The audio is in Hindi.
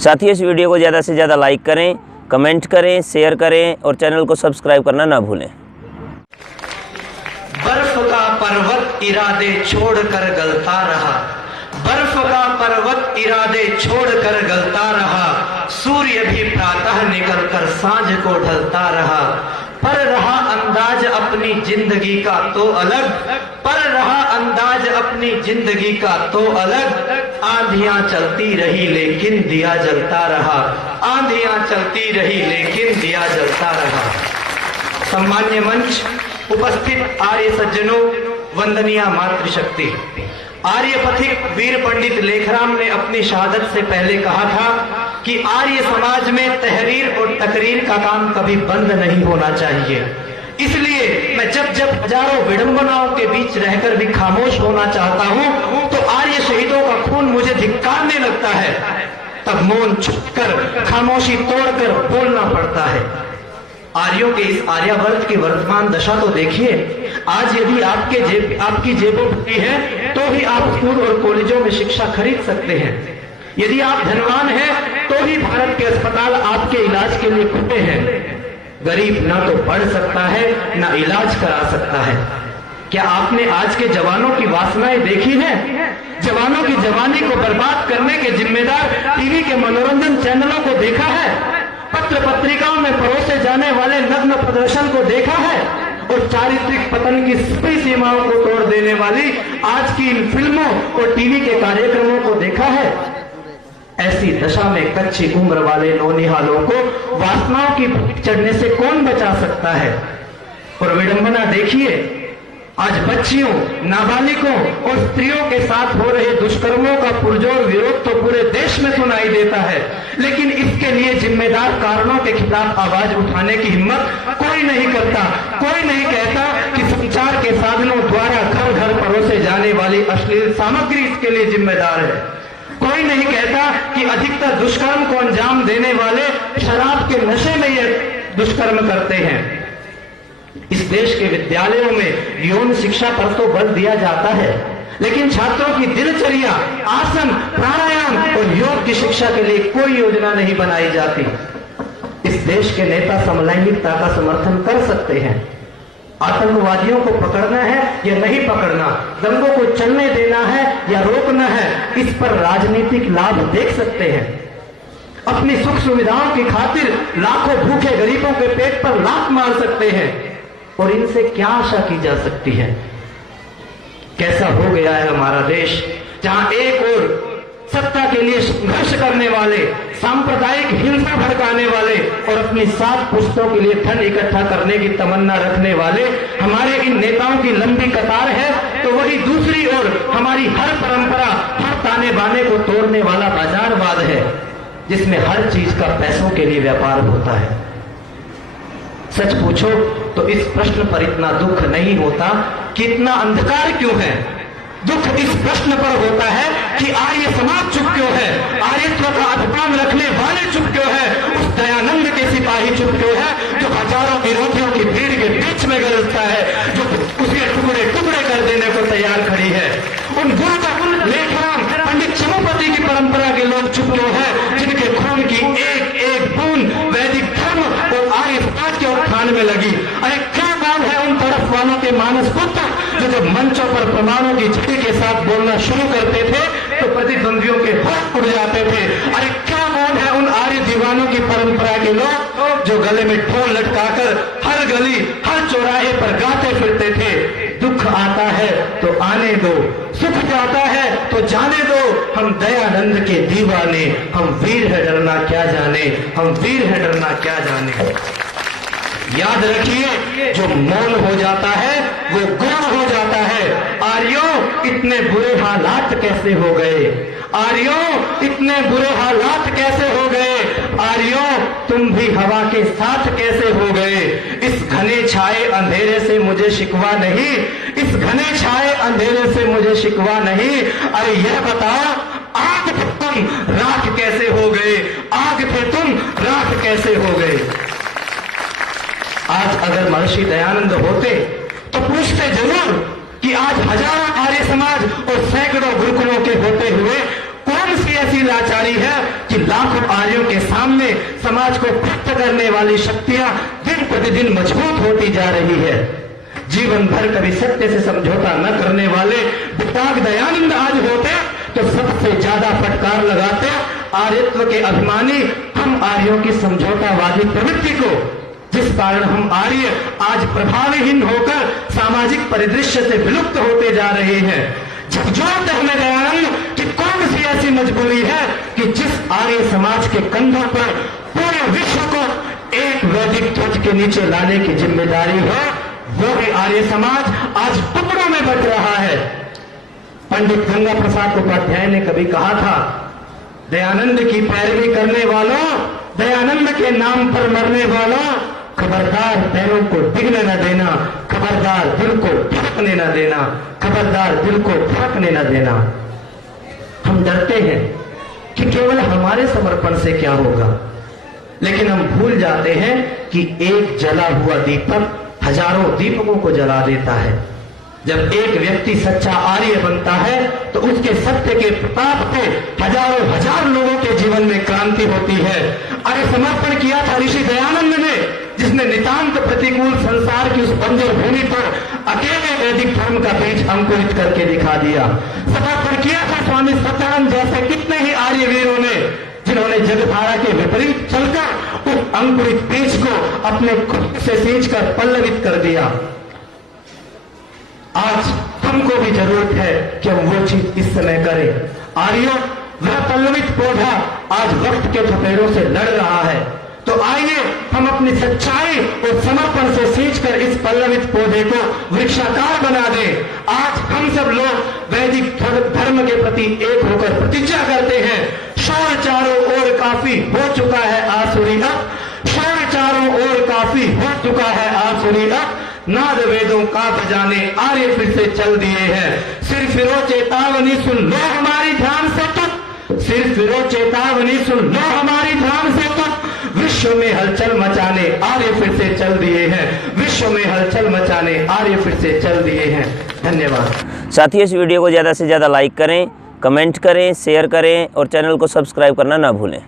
साथ ही इस वीडियो को ज़्यादा से ज़्यादा लाइक करें, कमेंट करें, शेयर करें और चैनल को सब्सक्राइब करना ना भूलें। बर्फ का पर्वत इरादे छोड़कर गलता रहा, बर्फ का पर्वत इरादे छोड़कर गलता रहा, सूर्य भी प्रातः निकलकर सांझ को ढलता रहा, पर रहा अंदाज अपनी जिंदगी का तो अलग, पर रहा अंदाज अपनी जिंदगी का तो अलग। आंधियां चलती रही लेकिन दिया जलता रहा, आंधियां चलती रही लेकिन दिया जलता रहा। सम्मान्य मंच, उपस्थित आर्य सज्जनों, वंदनीय मातृशक्ति। आर्य पथिक वीर पंडित लेखराम ने अपनी शहादत से पहले कहा था कि आर्य समाज में तहरीर और तकरीर का काम कभी बंद नहीं होना चाहिए। इसलिए मैं जब जब हजारों विडंबनाओं के बीच रहकर भी खामोश होना चाहता हूं तो आर्य शहीदों का खून मुझे धिक्कारने लगता है, तब मौन छुपकर खामोशी तोड़कर बोलना पड़ता है। आर्यों के इस आर्यावर्त की वर्तमान दशा तो देखिए। आज यदि आपकी जेबों भरी है तो ही आप स्कूल और कॉलेजों में शिक्षा खरीद सकते हैं। यदि आप धनवान हैं तो ही भारत के अस्पताल आपके इलाज के लिए खुले हैं। गरीब ना तो पढ़ सकता है ना इलाज करा सकता है। क्या आपने आज के जवानों की वासनाएं देखी हैं? जवानों की जवानी को बर्बाद करने के जिम्मेदार टीवी के मनोरंजन चैनलों को देखा है? पत्र पत्रिकाओं में परोसे जाने वाले नग्न प्रदर्शन को देखा है? और चारित्रिक पतन की सभी सीमाओं को तोड़ देने वाली आज की इन फिल्मों और टीवी के कार्यक्रमों को देखा है? ऐसी दशा में कच्ची उम्र वाले नौनिहालों को वासनाओं की भीख चढ़ने से कौन बचा सकता है? और विडंबना देखिए, आज बच्चियों, नाबालिगों और स्त्रियों के साथ हो रहे दुष्कर्मों का पुरजोर विरोध तो पूरे देश में सुनाई देता है, लेकिन इसके लिए जिम्मेदार कारणों के खिलाफ आवाज उठाने की हिम्मत कोई नहीं करता। कोई नहीं कहता कि संचार के साधनों द्वारा घर घर परोसे जाने वाली अश्लील सामग्री इसके लिए जिम्मेदार है। कोई नहीं कहता कि अधिकतर दुष्कर्म को अंजाम देने वाले शराब के नशे में ये दुष्कर्म करते हैं। इस देश के विद्यालयों में यौन शिक्षा पर तो बल दिया जाता है, लेकिन छात्रों की दिनचर्या, आसन, प्राणायाम और योग की शिक्षा के लिए कोई योजना नहीं बनाई जाती। इस देश के नेता समलैंगिकता का समर्थन कर सकते हैं। आतंकवादियों को पकड़ना है या नहीं पकड़ना, दंगों को चलने देना है या रोकना है, इस पर राजनीतिक लाभ देख सकते हैं। अपनी सुख सुविधाओं की खातिर लाखों भूखे गरीबों के पेट पर लात मार सकते हैं। और इनसे क्या आशा की जा सकती है? कैसा हो गया है हमारा देश, जहां एक और सत्ता के लिए संघर्ष करने वाले, सांप्रदायिक हिंसा भड़काने वाले और अपनी 7 पुश्तों के लिए धन इकट्ठा करने की तमन्ना रखने वाले हमारे इन नेताओं की लंबी कतार है, तो वही दूसरी ओर हमारी हर परंपरा, हर ताने बाने को तोड़ने वाला बाजारवाद है, जिसमें हर चीज का पैसों के लिए व्यापार होता है। सच पूछो तो इस प्रश्न पर इतना दुख नहीं होता कि इतना अंधकार क्यों है। दुख इस प्रश्न पर होता है कि आर्य समाज चुप क्यों है, आर्यत्व का अभिमान रखने वाले चुप क्यों है, उस दयानंद के सिपाही चुप क्यों है, जो हजारों विरोधियों की भीड़ के बीच में गरजता है, जो उसे टुकड़े टुकड़े कर देने को तैयार खड़ी है। उन गुरु लेखराम, पंडित चमुपति की परंपरा के लोग चुप क्यों है, जिनके खून की एक एक बूंद वैदिक धर्म और आर्य समाज के उत्थान में लगी। अरे क्या नाम है उन तरफ वालों के मानस पुत्र जो जब मंचों पर प्रमाणों की झड़ी के साथ बोलना शुरू करते थे तो प्रतिद्वंदियों के होठ उड़ जाते थे। अरे क्या नाम है उन आर्य दीवानों की परंपरा के लोग जो गले में ढोल लटकाकर हर गली, हर चौराहे पर गाते फिरते थे, दुख आता है तो आने दो, सुख जाता है तो जाने दो, हम दयानंद के दीवाने, हम वीर है डरना क्या जाने, हम वीर है डरना क्या जाने। याद रखिए, जो मौन हो जाता है वो गौण हो जाता है। आर्यों, इतने बुरे हालात कैसे हो गए? आर्यों, इतने बुरे हालात कैसे हो गए? आर्यों, तुम भी हवा के साथ कैसे हो गए? इस घने छाए अंधेरे से मुझे शिकवा नहीं, इस घने छाए अंधेरे से मुझे शिकवा नहीं। अरे यह बताओ, आग थे तुम, राख कैसे हो गए? आग थे तुम, राख कैसे हो गए? आज अगर महर्षि दयानंद होते तो पूछते जरूर कि आज हजारों आर्य समाज और सैकड़ों गुरुकुलों के होते हुए कौन सी ऐसी लाचारी है कि लाखों समाज को भ्रष्ट करने वाली शक्तियां दिन प्रतिदिन मजबूत होती जा रही है। जीवन भर कभी सत्य से समझौता न करने वाले विताग दयानंद आज होते तो सबसे ज्यादा फटकार लगाते आर्यत्व के अभिमानी हम आर्यों की समझौतावादी प्रवृत्ति को, जिस कारण हम आर्य आज प्रभावहीन होकर सामाजिक परिदृश्य से विलुप्त होते जा रहे हैं। झकझोरते हमें दयानंद कि कौन सी ऐसी मजबूरी है कि जिस आर्य समाज के कंधों पर पूरे विश्व को एक वैदिक ध्वज के नीचे लाने की जिम्मेदारी है, वो भी आर्य समाज आज टुकड़ों में बट रहा है। पंडित गंगा प्रसाद उपाध्याय ने कभी कहा था, दयानंद की पैरवी करने वालों, दयानंद के नाम पर मरने वालों, खबरदार पैरों को डिगने न देना, खबरदार दिल को धड़कने न देना, खबरदार दिल को धड़कने न देना। हम डरते हैं कि केवल हमारे समर्पण से क्या होगा, लेकिन हम भूल जाते हैं कि एक जला हुआ दीपक हजारों दीपकों को जला देता है। जब एक व्यक्ति सच्चा आर्य बनता है तो उसके सत्य के प्रताप से हजारों हजार लोगों के जीवन में क्रांति होती है। अरे समर्पण किया था ऋषि दयानंद ने, जिसने नितांत प्रतिकूल संसार की उस बंजर भूमि पर अकेले वैदिक धर्म का बीज अंकुरित करके दिखा दिया। समर्पण किया था स्वामी सत्यानंद जैसे कितने ही आर्य वीरों ने, जिन्होंने जगधारा के विपरीत चलकर उस अंकुरित बीज को अपने खुद से सींचकर पल्लवित कर दिया। आज हमको भी जरूरत है कि हम वो चीज इस समय करें। आर्यों, वह पल्लवित पौधा आज वक्त के थपेड़ों से लड़ रहा है, तो आइए हम अपनी सच्चाई और समर्पण से सींचकर इस पल्लवित पौधे को वृक्षाकार बना दें। आज हम सब लोग वैदिक धर्म के प्रति एक होकर प्रतिज्ञा करते हैं। शौर्य चारों ओर काफी हो चुका है आसुरी अब, शौर्य चारों ओर काफी हो चुका है आसुरी अब, नाद वेदों का बजाने आर्य फिर से चल दिए हैं। सिर फिरो चेतावनी सुन लो हमारी ध्यान से तुम, सिर फिरो चेतावनी सुन लो हमारी ध्यान से तुम, विश्व में हलचल मचाने आर्य फिर से चल दिए हैं, विश्व में हलचल मचाने आर्य फिर से चल दिए हैं। धन्यवाद। साथियों, इस वीडियो को ज़्यादा से ज़्यादा लाइक करें, कमेंट करें, शेयर करें और चैनल को सब्सक्राइब करना ना भूलें।